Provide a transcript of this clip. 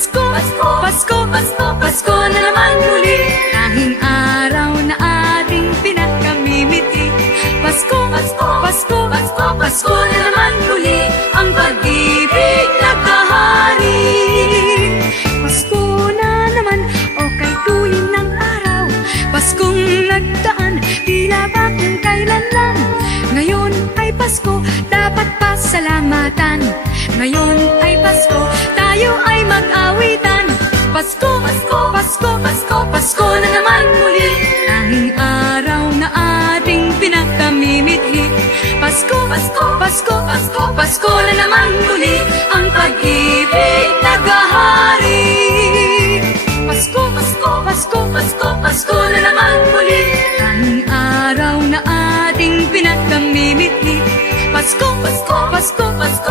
Pasko, Pasko, Pasko, Pasko na naman muli. Tanging araw na ating pinakamimiti. Pasko, Pasko, Pasko, Pasko, Pasko na naman muli. Ang pag-ibig naghahari. Pasko na naman, o kay tuwing ng araw. Paskong nagdaan, tila ba kung kailan lang. Ngayon ay Pasko, dapat pasalamatan. Ngayon ay Pasko, tayo ay mag-awitan. Pasko, Pasko, Pasko, Pasko, Pasko na naman muli. Tanging araw na ating pinakamimithi. Pasko, Pasko, Pasko, Pasko, Pasko na naman muli. Ang pag-ibig naghahari. Pasko, Pasko, Pasko, Pasko, Pasko na naman muli. Tanging araw na ating pinakamimithi. Pasko, Pasko, Pasko, Pasko.